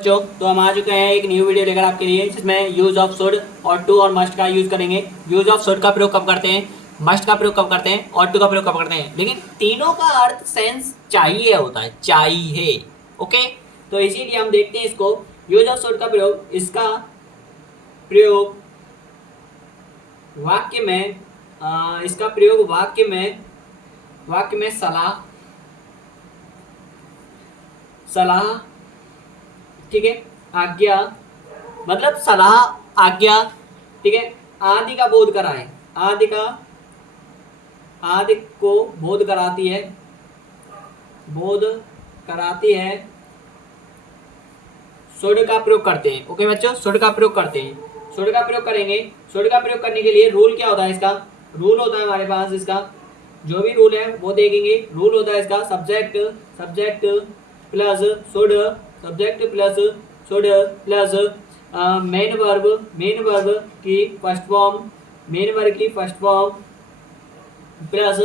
बच्चों, तो हम आ चुके हैं एक न्यू वीडियो लेकर आपके लिए, जिसमें यूज ऑफ शुड और टू और मस्ट का यूज करेंगे। यूज ऑफ शुड का प्रयोग कब करते हैं, मस्ट का प्रयोग कब करते हैं और टू का प्रयोग कब करते हैं, लेकिन तीनों का अर्थ सेंस चाहिए होता है, चाहिए। ओके, तो इसीलिए हम देखते हैं इसको। यूज ऑफ शुड का प्रयोग, इसका प्रयोग वाक्य में इसका प्रयोग वाक्य में सलाह सलाह ठीक है, आज्ञा, मतलब सलाह आज्ञा, ठीक है, आदि का बोध कराए, आदि को बोध कराती है, बोध कराती है, शुड का प्रयोग करते हैं। ओके बच्चों, शुड का प्रयोग करते हैं, शुड का प्रयोग करेंगे। शुड का प्रयोग करने के लिए रूल क्या होता है, इसका रूल होता है हमारे पास, इसका जो भी रूल है वो देखेंगे। रूल होता है इसका subject plus should, subject plus should plus main verb की फर्स्ट फॉर्म, मेन वर्ब की first form plus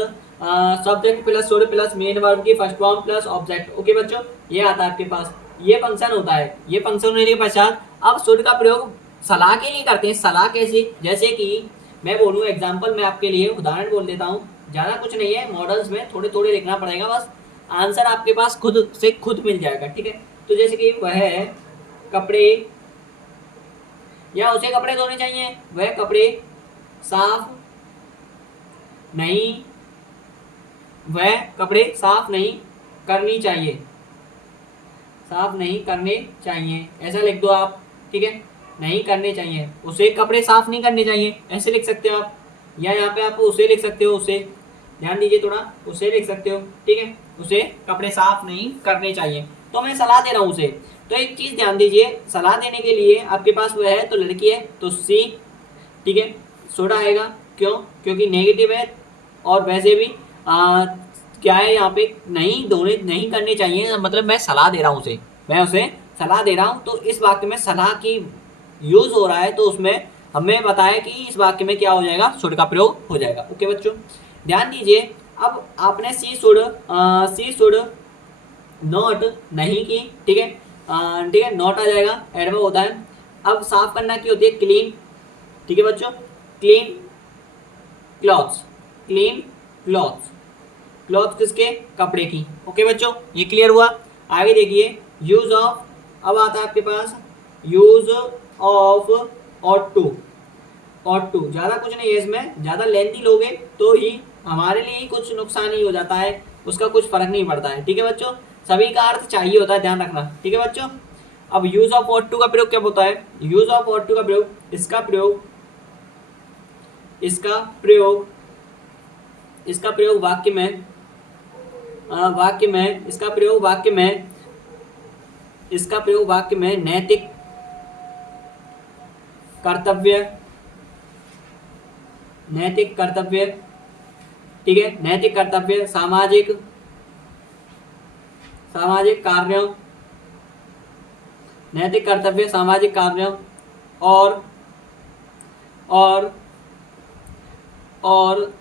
subject plus should plus main verb की first form plus object. Okay बच्चों, ये आता है आपके पास, ये फंक्शन होता है। ये फंक्शन होने के पश्चात अब शुड का प्रयोग सलाह के लिए करते हैं। सलाह कैसे, जैसे कि मैं बोलूँ एग्जाम्पल, मैं आपके लिए उदाहरण बोल देता हूँ, ज़्यादा कुछ नहीं है, मॉडल्स में थोड़े थोड़े लिखना पड़ेगा, बस आंसर आपके पास खुद से खुद मिल जाएगा। ठीक है, तो जैसे कि वह कपड़े, या उसे कपड़े धोने चाहिए, वह कपड़े साफ नहीं, वह कपड़े साफ नहीं करनी चाहिए, साफ नहीं करने चाहिए, ऐसा लिख दो आप। ठीक है, नहीं करने चाहिए, उसे कपड़े साफ नहीं करने चाहिए, ऐसे लिख सकते हो आप, या यहाँ पे आप उसे लिख सकते हो, उसे ध्यान दीजिए थोड़ा, उसे लिख सकते हो। ठीक है, उसे कपड़े साफ नहीं करने चाहिए, तो मैं सलाह दे रहा हूँ उसे। तो एक चीज़ ध्यान दीजिए, सलाह देने के लिए आपके पास वह है तो लड़की है तो सी, ठीक है, सोडा आएगा, क्यों, क्योंकि नेगेटिव है, और वैसे भी क्या है यहाँ पे, नहीं धोने नहीं करने चाहिए, मतलब मैं सलाह दे रहा हूँ उसे, मैं उसे सलाह दे रहा हूँ, तो इस वाक्य में सलाह की यूज हो रहा है, तो उसमें हमें बताया कि इस वाक्य में क्या हो जाएगा, शुड का प्रयोग हो जाएगा। ओके बच्चों, ध्यान दीजिए, अब आपने सी शुड नॉट नहीं की, ठीक है, ठीक है, नॉट आ जाएगा, एडवर्ब होता है। अब साफ करना की होती है क्लीन, ठीक है बच्चों, clean clothes, clean clothes, cloth किसके, कपड़े की। ओके बच्चों, ये क्लियर हुआ। आगे देखिए, यूज ऑफ, अब आता है आपके पास यूज ऑफ और टू ज़्यादा कुछ नहीं है इसमें, ज़्यादा लेंथी लोगे तो ही हमारे लिए ही कुछ नुकसान ही हो जाता है, उसका कुछ फर्क नहीं पड़ता है। ठीक है बच्चों, सभी का अर्थ चाहिए होता है, ध्यान रखना। ठीक है बच्चों, अब यूज ऑफ और टू का प्रयोग क्या होता है, यूज ऑफ और टू का प्रयोग, इसका प्रयोग वाक्य में, इसका प्रयोग वाक्य में नैतिक कर्तव्य, ठीक है, नैतिक कर्तव्य, सामाजिक कार्यों, नैतिक कर्तव्य, सामाजिक कार्यों, और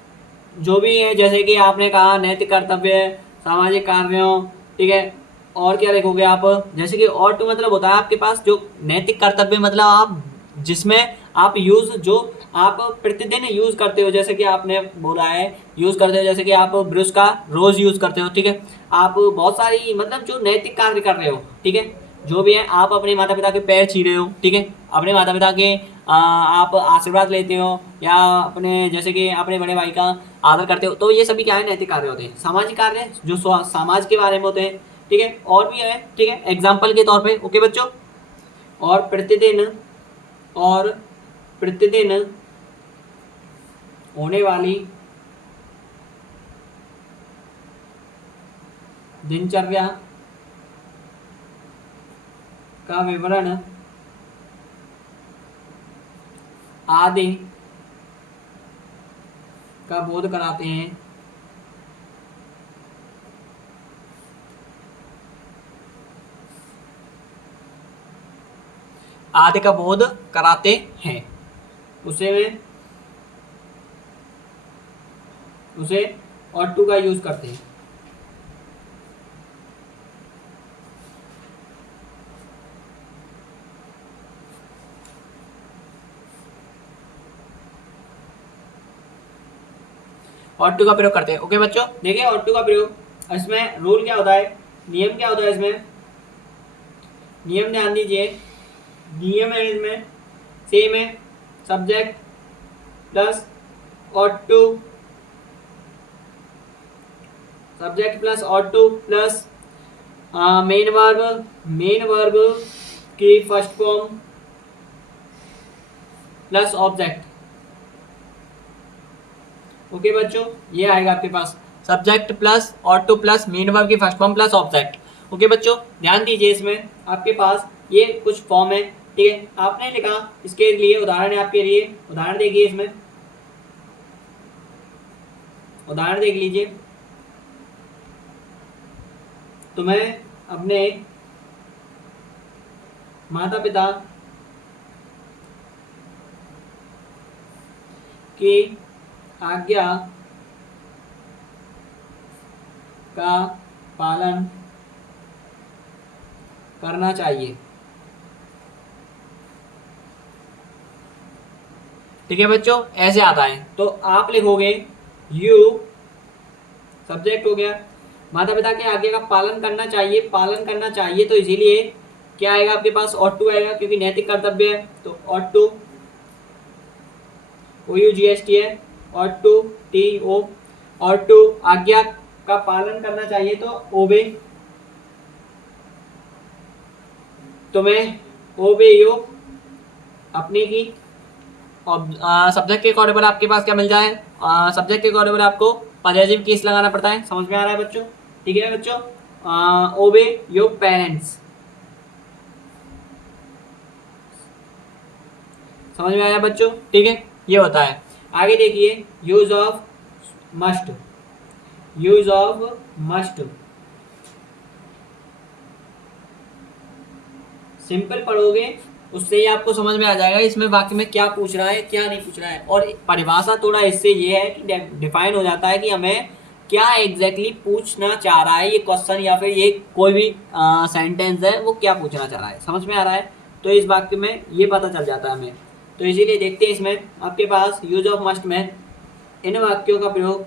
जो भी है, जैसे कि आपने कहा नैतिक कर्तव्य, सामाजिक कार्यों, ठीक है, और क्या लिखोगे आप, जैसे कि और टू मतलब होता है आपके पास जो नैतिक कर्तव्य, मतलब आप जिसमें आप यूज, जो आप प्रतिदिन यूज करते हो, जैसे कि आपने बोला है यूज करते हो, जैसे कि आप ब्रश का रोज यूज करते हो, ठीक है, आप बहुत सारी, मतलब जो नैतिक कार्य कर रहे हो, ठीक है, जो भी है, आप अपने माता पिता के पैर छी रहे हो, ठीक है, अपने माता पिता के आप आशीर्वाद लेते हो, या अपने जैसे कि अपने बड़े भाई का आदर करते हो, तो ये सभी क्या है, नैतिक कार्य होते हैं। सामाजिक कार्य जो समाज के बारे में होते हैं, ठीक है, और भी है, ठीक है, एग्जाम्पल के तौर पे। ओके बच्चों, और प्रतिदिन होने वाली दिनचर्या का विवरण आदि का बोध कराते हैं, आदि का बोध कराते हैं, उसे और टू का यूज करते हैं। ऑट टू का प्रयोग करते हैं। ओके बच्चों, देखिए ऑट टू का प्रयोग, इसमें रूल क्या होता है, नियम क्या होता है इसमें, नियम ध्यान दीजिए, नियम है इसमें सेम है, subject plus ought to, subject plus ought to plus main verb की first form plus object. Okay बच्चों, ये आएगा आपके पास subject plus ought to plus main verb की first form plus object. Okay बच्चों, ध्यान दीजिए, इसमें आपके पास ये कुछ फॉर्म है, ठीक है, आपने लिखा, इसके लिए उदाहरण है आपके लिए, उदाहरण देखिए, इसमें उदाहरण देख लीजिए, तुम्हें अपने माता पिता की आज्ञा का पालन करना चाहिए। ठीक है बच्चों, ऐसे आता है, तो आप लिखोगे यू, सब्जेक्ट हो गया, माता पिता की आज्ञा का पालन करना चाहिए, पालन करना चाहिए, तो इसीलिए क्या आएगा आपके पास, ऑट टू आएगा, क्योंकि नैतिक कर्तव्य है, तो ऑट टू, OUGST है, ought to TO, ought to आज्ञा का पालन करना चाहिए, तो ओबे, तुम्हें ओबे यू, अपने की, सब्जेक्ट के अकॉर्डिंग आपके पास क्या मिल जाए, सब्जेक्ट के अकॉर्डिंग आपको पॉजिटिव केस लगाना पड़ता है, समझ में आ रहा है बच्चों, ठीक है बच्चों, ओबे योर पेरेंट्स, समझ में आया बच्चों, ठीक है, ये होता है। आगे देखिए use of must, use of must, simple पढ़ोगे उससे ही आपको समझ में आ जाएगा इसमें वाक्य में क्या पूछ रहा है क्या नहीं पूछ रहा है, और परिभाषा थोड़ा इससे ये है कि डिफाइन हो जाता है कि हमें क्या एग्जैक्टली पूछना चाह रहा है ये क्वेश्चन, या फिर ये कोई भी सेंटेंस है वो क्या पूछना चाह रहा है, समझ में आ रहा है, तो इस वाक्य में ये पता चल जाता है हमें। तो इसीलिए देखते हैं इसमें आपके पास यूज ऑफ मस्ट में इन वाक्यों का प्रयोग,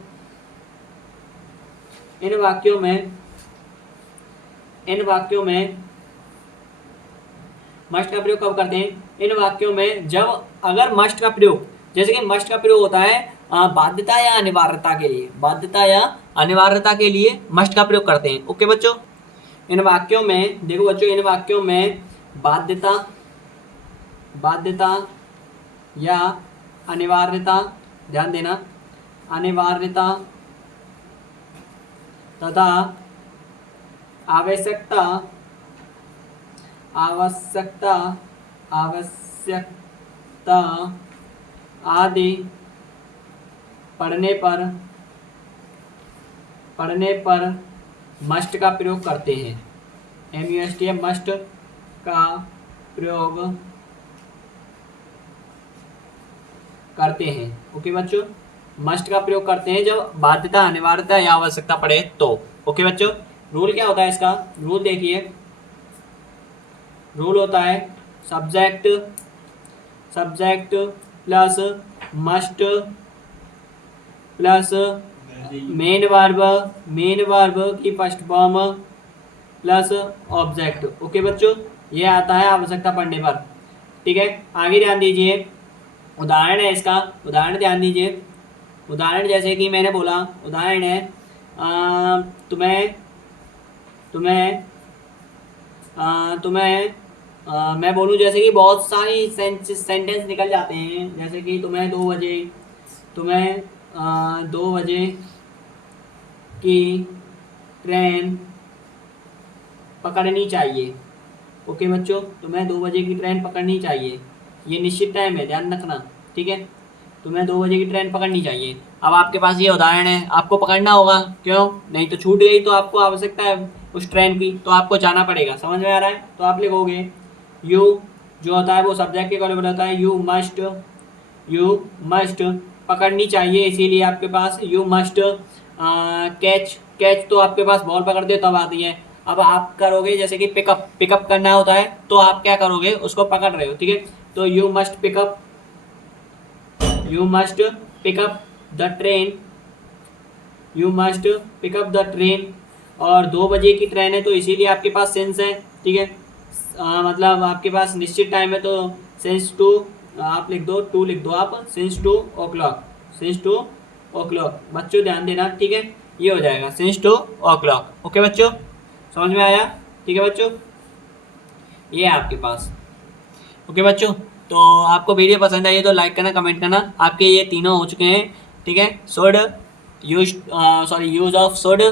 इन वाक्यों में मस्ट का प्रयोग कब करते हैं, इन वाक्यों में जब अगर मस्ट का प्रयोग, जैसे कि मस्ट का प्रयोग होता है बाध्यता या अनिवार्यता के लिए, बाध्यता या अनिवार्यता के लिए मस्ट का प्रयोग करते हैं। ओके बच्चों, इन वाक्यों में देखो बच्चों, इन वाक्यों में बाध्यता या अनिवार्यता, ध्यान देना, अनिवार्यता तथा आवश्यकता आदि पढ़ने पर मस्ट का प्रयोग करते हैं, MUST मस्ट का प्रयोग करते हैं। ओके बच्चों, मस्ट का प्रयोग करते हैं जब बाध्यता अनिवार्यता या आवश्यकता पड़े तो। ओके बच्चों, रूल क्या होता है इसका, रूल देखिए, रूल होता है subject plus must plus main verb की first form plus object. Okay बच्चों, ये आता है आवश्यकता पड़ने पर, ठीक है। आगे ध्यान दीजिए, उदाहरण है इसका, उदाहरण ध्यान दीजिए, उदाहरण जैसे कि मैंने बोला, उदाहरण है मैं बोलूँ जैसे कि बहुत सारी सेंटेंस निकल जाते हैं, जैसे कि तुम्हें 2 बजे की ट्रेन पकड़नी चाहिए। ओके बच्चों, तुम्हें 2 बजे की ट्रेन पकड़नी चाहिए, ये निश्चित टाइम है, ध्यान रखना, ठीक है, तुम्हें 2 बजे की ट्रेन पकड़नी चाहिए। अब आपके पास ये उदाहरण है, आपको पकड़ना होगा, क्यों, नहीं तो छूट गई तो आपको आवश्यकता है उस ट्रेन की, तो आपको जाना पड़ेगा, समझ में आ रहा है। तो आप लिखोगे यू, जो होता है वो सब्जेक्ट के बराबर होता है, यू मस्ट पकड़नी चाहिए, इसीलिए आपके पास यू मस्ट कैच तो आपके पास बॉल पकड़ते हो तब आती है। अब आप करोगे जैसे कि पिकअप करना होता है, तो आप क्या करोगे, उसको पकड़ रहे हो, ठीक है, तो you must pick up the train you must pick up the train, और 2 बजे की ट्रेन है तो इसीलिए आपके पास सेंस है, ठीक है। मतलब आपके पास निश्चित टाइम है तो सिंस टू आप लिख दो, 2 लिख दो आप, सिंस 2 o'clock, सिंस 2 o'clock। बच्चों ध्यान देना, ठीक है, ये हो जाएगा सिंस 2 o'clock। ओके बच्चों, समझ में आया? ठीक है बच्चों, ये है आपके पास। ओके बच्चों, तो आपको वीडियो पसंद आई तो लाइक करना, कमेंट करना। आपके ये तीनों हो चुके हैं, ठीक है। Should, use, sorry use of should,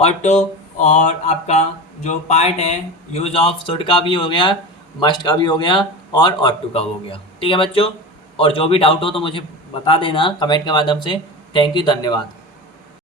auto, और आपका जो पार्ट है यूज ऑफ शुड का भी हो गया, मस्ट का भी हो गया, और ऑट टू का हो गया, ठीक है बच्चों। और जो भी डाउट हो तो मुझे बता देना कमेंट के माध्यम से। थैंक यू, धन्यवाद।